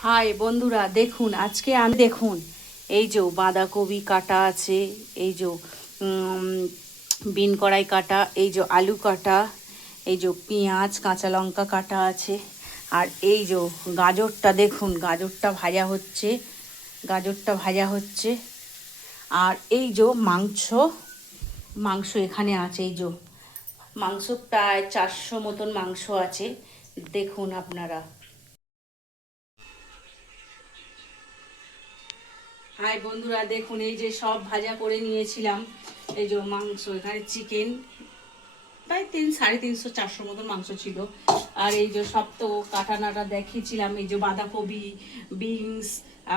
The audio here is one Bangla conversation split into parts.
হাই বন্ধুরা, দেখুন আজকে আমি দেখুন এই যে বাঁধাকপি কাটা আছে, এই যে বিন কড়াই কাটা, এই যে আলু কাটা, এই যে পেঁয়াজ কাঁচা লঙ্কা কাটা আছে। আর এই যে গাজরটা দেখুন, গাজরটা ভাজা হচ্ছে। আর এই যে মাংস এখানে আছে। এই যে মাংস প্রায় 400 মতন মাংস আছে, দেখুন আপনারা। হাই বন্ধুরা, দেখুন এই যে সব ভাজা করে নিয়েছিলাম। এই যে মাংস, এখানে চিকেন প্রায় 300-350 মতন মাংস ছিল। আর এই যে সব তো কাটা নাটা দেখিয়েছিলাম। এই যে বাঁধাকপি, বিনস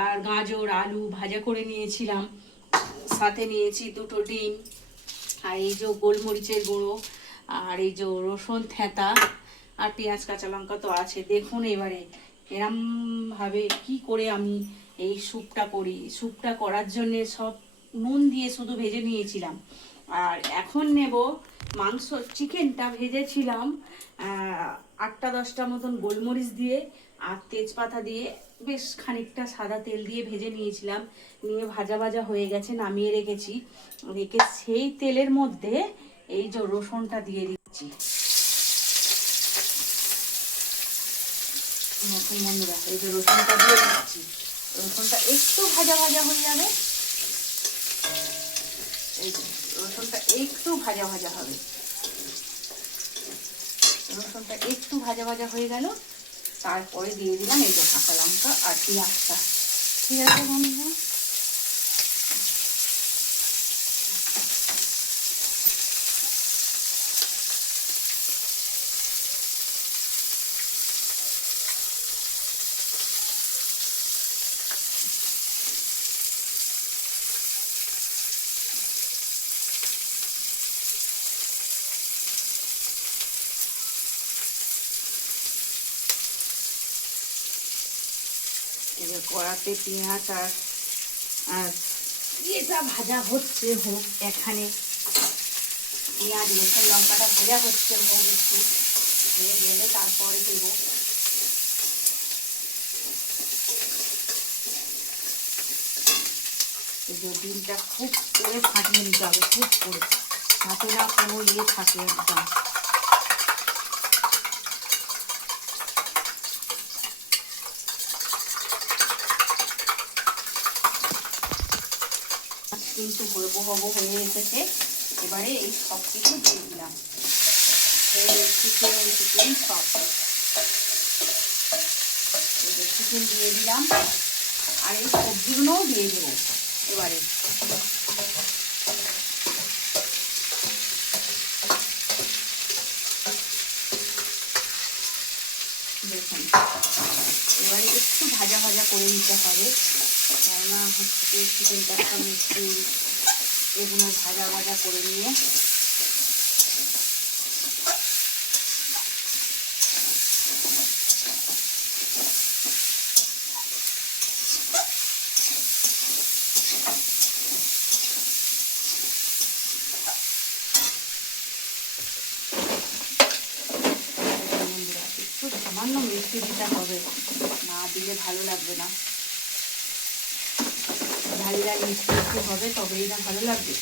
আর গাজর আলু ভাজা করে নিয়েছিলাম। সাথে নিয়েছি 2টো ডিম, আর এই যে গোলমরিচের গুঁড়ো, আর এই যে রসুন থেঁতা, আর পেঁয়াজ কাঁচা লঙ্কা তো আছে। দেখুন এবারে এরম ভাবে কি করে আমি এই স্যুপটা করার জন্যে সব নুন দিয়ে শুধু ভেজে নিয়েছিলাম। আর এখন নেব মাংস। চিকেনটা ভেজেছিলাম 8-10টা মতন গোলমরিচ দিয়ে আর তেজপাতা দিয়ে, বেশ খানিকটা সাদা তেল দিয়ে ভেজে নিয়েছিলাম। নিয়ে ভাজা ভাজা হয়ে গেছে, নামিয়ে রেখেছি। রেখে সেই তেলের মধ্যে এই যে রসুনটা দিয়ে দিচ্ছি। নতুন বন্ধুরা, এই যে রসুনটা দিয়ে দিচ্ছি। রসুনটা একটু ভাজা ভাজা হয়ে যাবে। এই যে রসুনটা একটু ভাজা ভাজা হবে। রসুনটা একটু ভাজা ভাজা হয়ে গেল, তারপরে দিয়ে দিলাম এই যে কাঁচা লঙ্কা আর পেঁয়াজটা। ঠিক আছে বন্ধুরা, এই যে কড়াতে পেঁয়াজ আর আর এটা ভাজা হচ্ছে, হোক এখানে। পেঁয়াজ রসুন লঙ্কাটা ভাজা হচ্ছে, হোক একটু হয়ে গেলে তারপরে দেবো। এই যে ডিমটা খুব করে ফাটিয়ে নিতে হবে, খুব করে, যাতে না কোনো থাকে একদম। কিন্তু হবো হয়ে এসেছে। এবারে এই সব কিছু দিয়ে দিলাম, চিকেন সব চিকেন দিয়ে দিলাম। আর এই সবজিগুলোও দিয়ে দেবো এবারে। দেখুন এবারে একটু ভাজা ভাজা করে নিতে হবে, কেননা হচ্ছে চিকেনটার সঙ্গে একটু এগুলো ভাজা ভাজা করে নিয়ে একটু সামান্য মিষ্টি দিতে হবে, না দিলে ভালো লাগবে না। ঝাল ঝাল মিষ্টি মিষ্টি হবে, তবেই না ভালো লাগবে।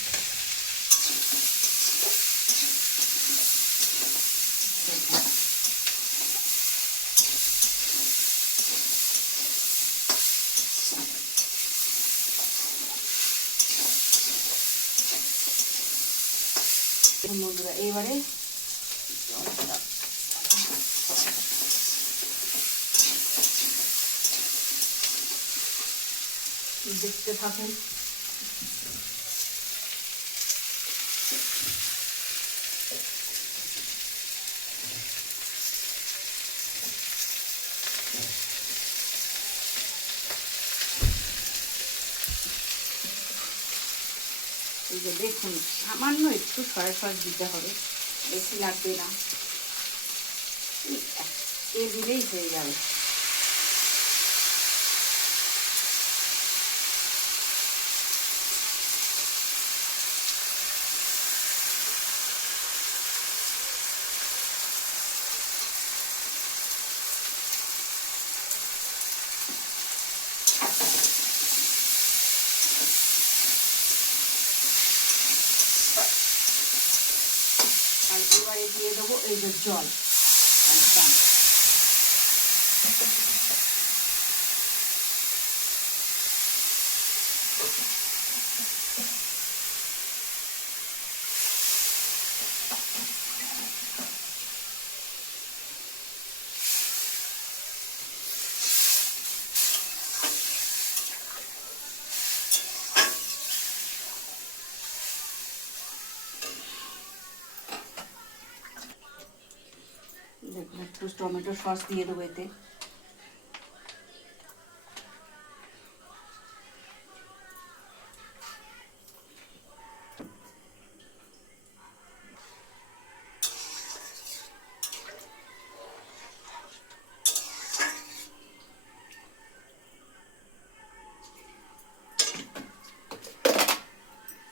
বন্ধুরা এবারে দেখতে থাকুন। এই যে দেখুন সামান্য একটু সয়া সস দিতে হবে, বেশি লাগবে না, এ দিলেই হয়ে যাবে। এই যে জল একদম। দেখুন একটু টমেটো সস দিয়ে দেবো এতে।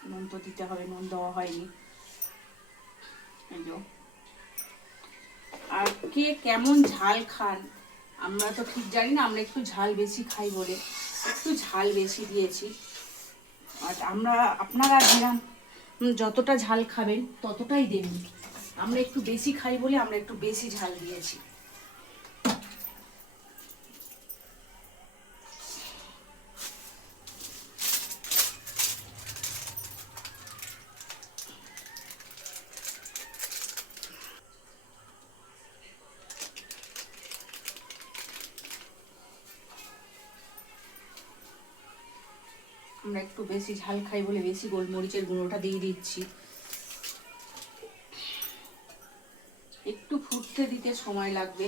নুন তো দিতে হবে, নুন দেওয়া হয়নি। আর কে কেমন ঝাল খান আমরা তো ঠিক জানি না, আমরা একটু ঝাল বেশি খাই বলে একটু ঝাল বেশি দিয়েছি। আর আপনারা যেরকম যতটা ঝাল খাবেন ততটাই দেবেন। আমরা একটু বেশি খাই বলে আমরা একটু বেশি ঝাল দিয়েছি। আমরা একটু বেশি ঝাল খাই বলে বেশি গোলমরিচের গুঁড়োটা দিয়ে দিচ্ছি। একটু ফুটতে দিতে সময় লাগবে।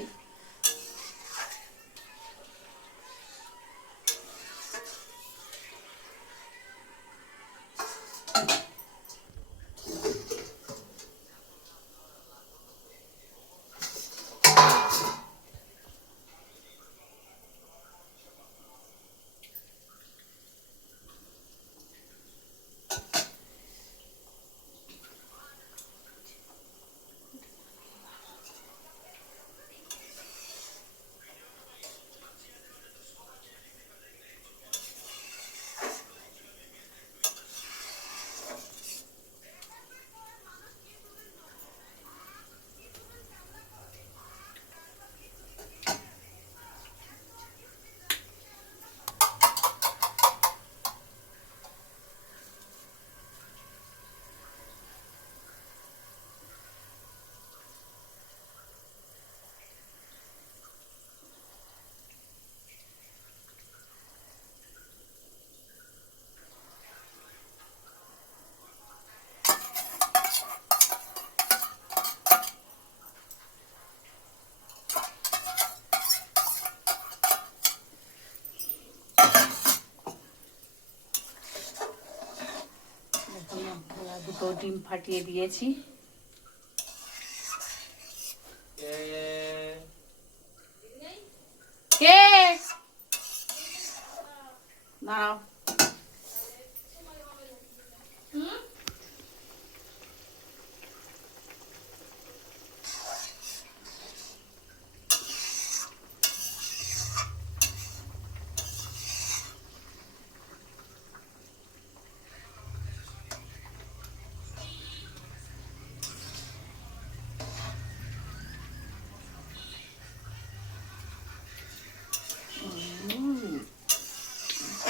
দুটো ডিম ফাটিয়ে দিয়েছি। কে দাঁড়াও।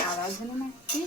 আওয়াজ হলো না কি?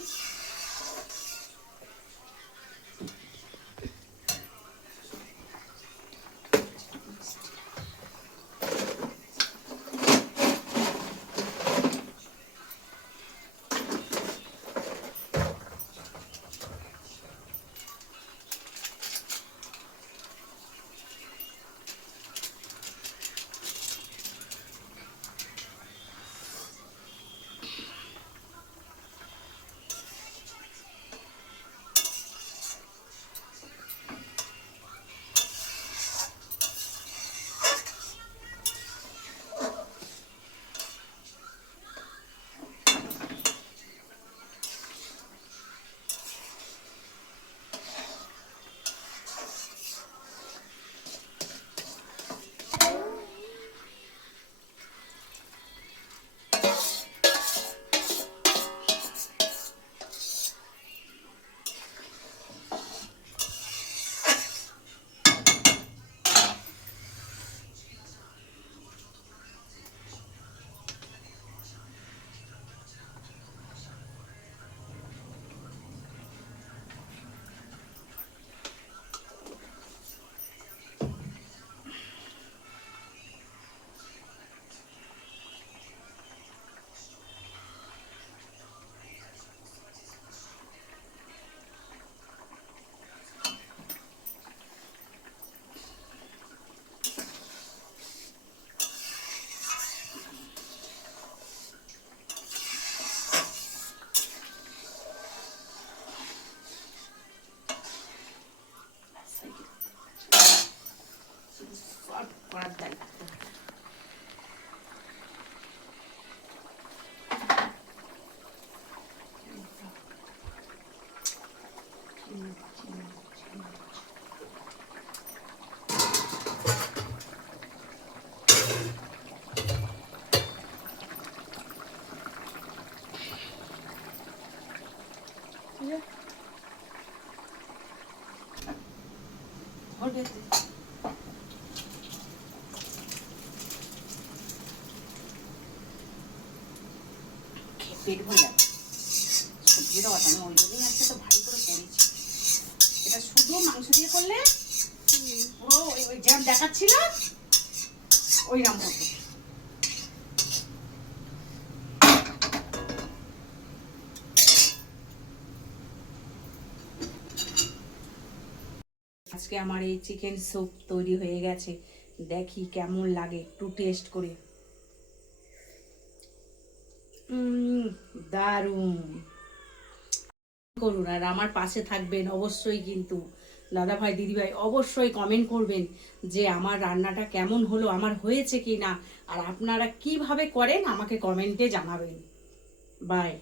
পেট ভরে যাবে সবজিটা কথা আমি ওই জন্যই আজকে তো ভারী করে করেছি। এটা শুধু মাংস দিয়ে করলে পুরো ওই জ্যাম দেখাচ্ছিল ওই রাম হতো। আজকে আমার এই চিকেন স্যুপ তৈরি হয়ে গেছে, দেখি কেমন লাগে, একটু টেস্ট করে। দারুণ। করুন আর আমার পাশে থাকবেন অবশ্যই, কিন্তু দাদা ভাই দিদি ভাই অবশ্যই কমেন্ট করবেন যে আমার রান্নাটা কেমন হলো, আমার হয়েছে কি না, আর আপনারা কিভাবে করেন আমাকে কমেন্টে জানাবেন। বাই।